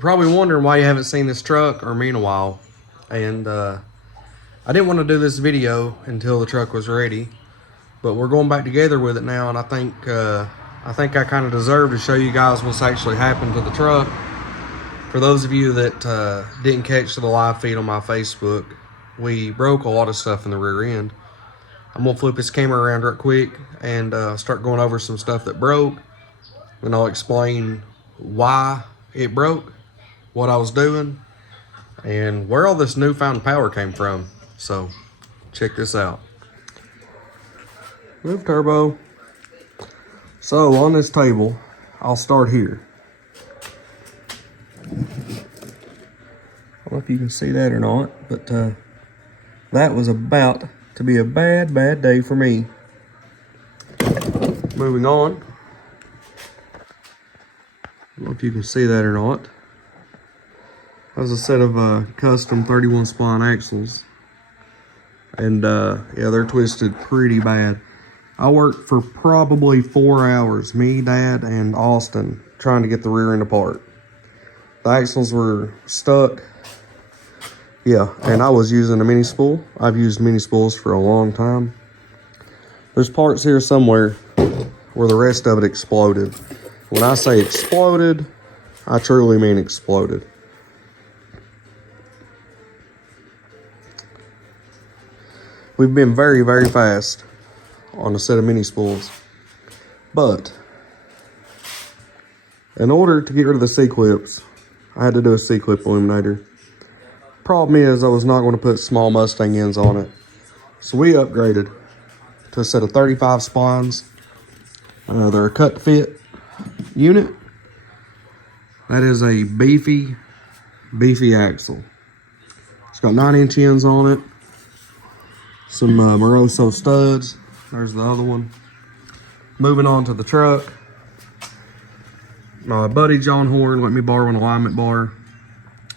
You're probably wondering why you haven't seen this truck or me in a while. And I didn't want to do this video until the truck was ready, but we're going back together with it now, and I think I kind of deserve to show you guys what's actually happened to the truck. For those of you that didn't catch the live feed on my Facebook, we broke a lot of stuff in the rear end. I'm gonna flip this camera around real quick and start going over some stuff that broke, and I'll explain why it broke, what I was doing, and where all this newfound power came from. So check this out. Move turbo. So on this table, I'll start here. I don't know if you can see that or not, but that was about to be a bad day for me. Moving on. I don't know if you can see that or not. That was a set of custom 31 spline axles. And yeah, they're twisted pretty bad. I worked for probably 4 hours, me, Dad, and Austin, trying to get the rear end apart. The axles were stuck. Yeah, and I was using a mini spool. I've used mini spools for a long time. There's parts here somewhere where the rest of it exploded. When I say exploded, I truly mean exploded. We've been very fast on a set of mini spools, but in order to get rid of the C-clips, I had to do a C-clip eliminator. Problem is, I was not going to put small Mustang ends on it, so we upgraded to a set of 35 splines. They're a cut fit unit. That is a beefy axle. It's got 9-inch ends on it. Some Moroso studs. There's the other one. Moving on to the truck. My buddy John Horn let me borrow an alignment bar.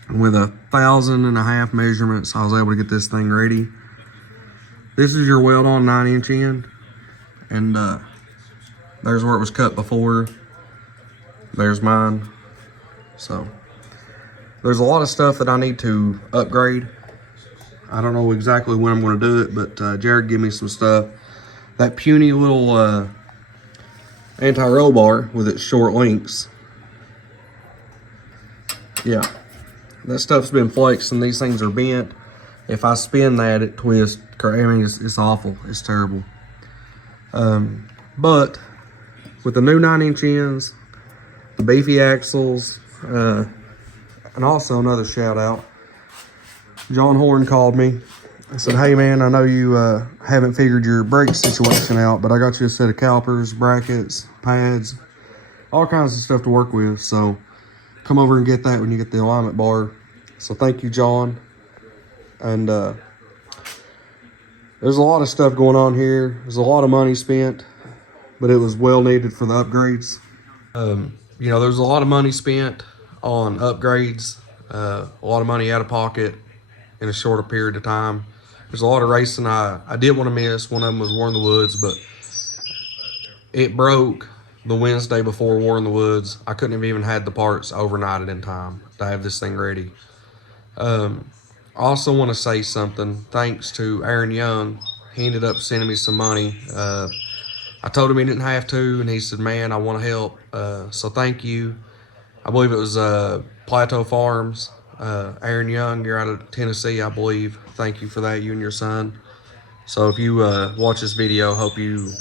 And with 1,500 measurements, I was able to get this thing ready. This is your weld on 9-inch end. And there's where it was cut before. There's mine. So there's a lot of stuff that I need to upgrade. I don't know exactly when I'm going to do it, but Jared gave me some stuff. That puny little anti-roll bar with its short links. Yeah, that stuff's been flexed and these things are bent. If I spin that, it twists. I mean, it's awful. It's terrible. But with the new 9-inch ends, the beefy axles, and also another shout out, John Horn called me and said, "Hey man, I know you haven't figured your brake situation out, but I got you a set of calipers, brackets, pads, all kinds of stuff to work with. So come over and get that when you get the alignment bar." So thank you, John. And there's a lot of stuff going on here. There's a lot of money spent, but it was well needed for the upgrades. You know, there's a lot of money spent on upgrades, a lot of money out of pocket in a shorter period of time. There's a lot of racing I did want to miss. One of them was War in the Woods, but it broke the Wednesday before War in the Woods. I couldn't have even had the parts overnighted in time to have this thing ready. I also want to say something. Thanks to Aaron Young. He ended up sending me some money. I told him he didn't have to, and he said, "Man, I want to help." So thank you. I believe it was Plateau Farms. Aaron Young, you're out of Tennessee, I believe. Thank you for that, you and your son. So if you watch this video, hope you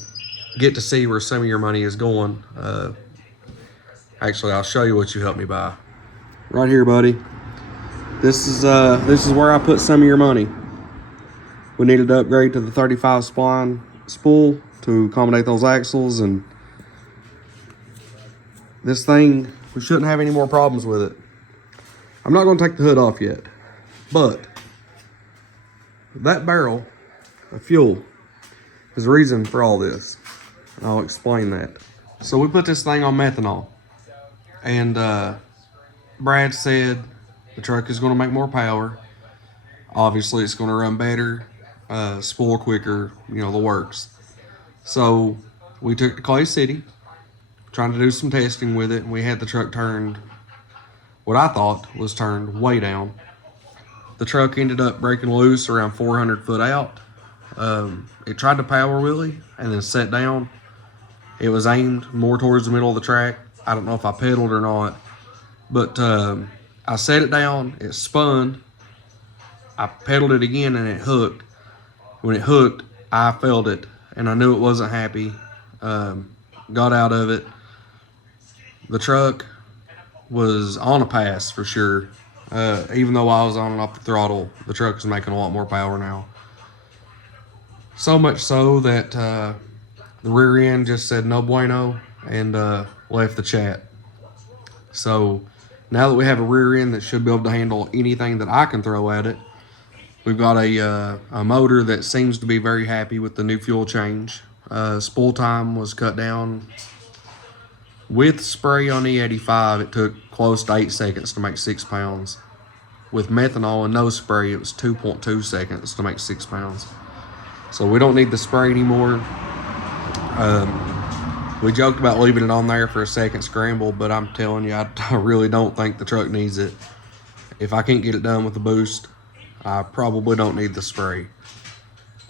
get to see where some of your money is going. Actually, I'll show you what you helped me buy. Right here, buddy. This is where I put some of your money. We needed to upgrade to the 35 spline spool to accommodate those axles, and this thing, we shouldn't have any more problems with it. I'm not going to take the hood off yet, but that barrel of fuel is the reason for all this. I'll explain that. So we put this thing on methanol, and Brad said the truck is going to make more power. Obviously, it's going to run better, spool quicker, you know, the works. So we took it to Clay City, trying to do some testing with it, and we had the truck turned what I thought was turned way down. The truck ended up breaking loose around 400 foot out. It tried to power wheelie and then set down. It was aimed more towards the middle of the track. I don't know if I pedaled or not, but I set it down, it spun, I pedaled it again, and it hooked. When it hooked, I felt it, and I knew it wasn't happy. Got out of it. The truck was on a pass for sure. Even though I was on and off the throttle, the truck is making a lot more power now. So much so that the rear end just said no bueno and left the chat. So now that we have a rear end that should be able to handle anything that I can throw at it, we've got a motor that seems to be very happy with the new fuel change. Spool time was cut down. With spray on E85, it took close to 8 seconds to make 6 pounds. With methanol and no spray, it was 2.2 seconds to make 6 pounds. So we don't need the spray anymore. We joked about leaving it on there for a second scramble, but I'm telling you, I really don't think the truck needs it. If I can't get it done with the boost, I probably don't need the spray.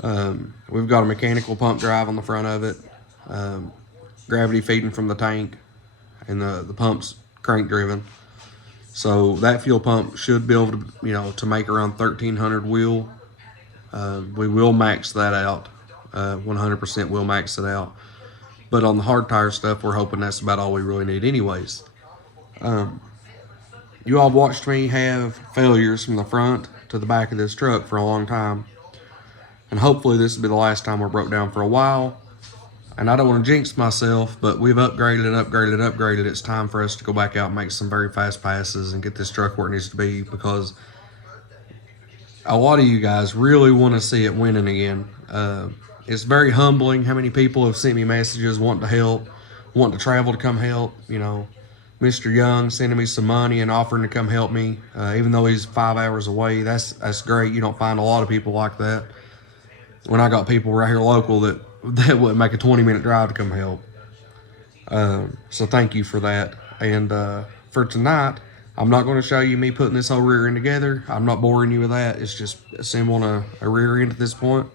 We've got a mechanical pump drive on the front of it, gravity feeding from the tank, and the pump's crank driven. So that fuel pump should be able to, to make around 1,300 wheel. We will max that out. 100% will max it out. But on the hard tire stuff, we're hoping that's about all we really need anyways. You all have watched me have failures from the front to the back of this truck for a long time. And hopefully this will be the last time we're broke down for a while. And I don't want to jinx myself, but we've upgraded and upgraded and upgraded. It's time for us to go back out and make some very fast passes and get this truck where it needs to be, because a lot of you guys really want to see it winning again. It's very humbling how many people have sent me messages wanting to help, wanting to travel to come help. Mr. Young sending me some money and offering to come help me, even though he's 5 hours away. That's great. You don't find a lot of people like that. When I got people right here local that would make a 20-minute drive to come help. So thank you for that. And for tonight, I'm not going to show you me putting this whole rear end together. I'm not boring you with that. It's just assembling a rear end at this point.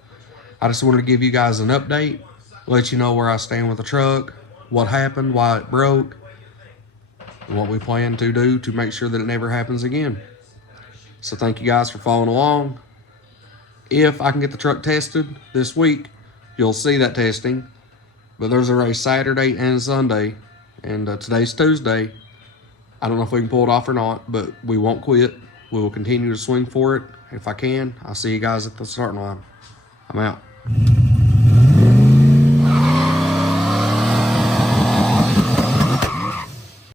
I just wanted to give you guys an update, let you know where I stand with the truck, what happened, why it broke, and what we plan to do to make sure that it never happens again. So thank you guys for following along. If I can get the truck tested this week, you'll see that testing. But there's a race Saturday and Sunday, and today's Tuesday. I don't know if we can pull it off or not, but we won't quit. We will continue to swing for it. If I can, I'll see you guys at the starting line. I'm out.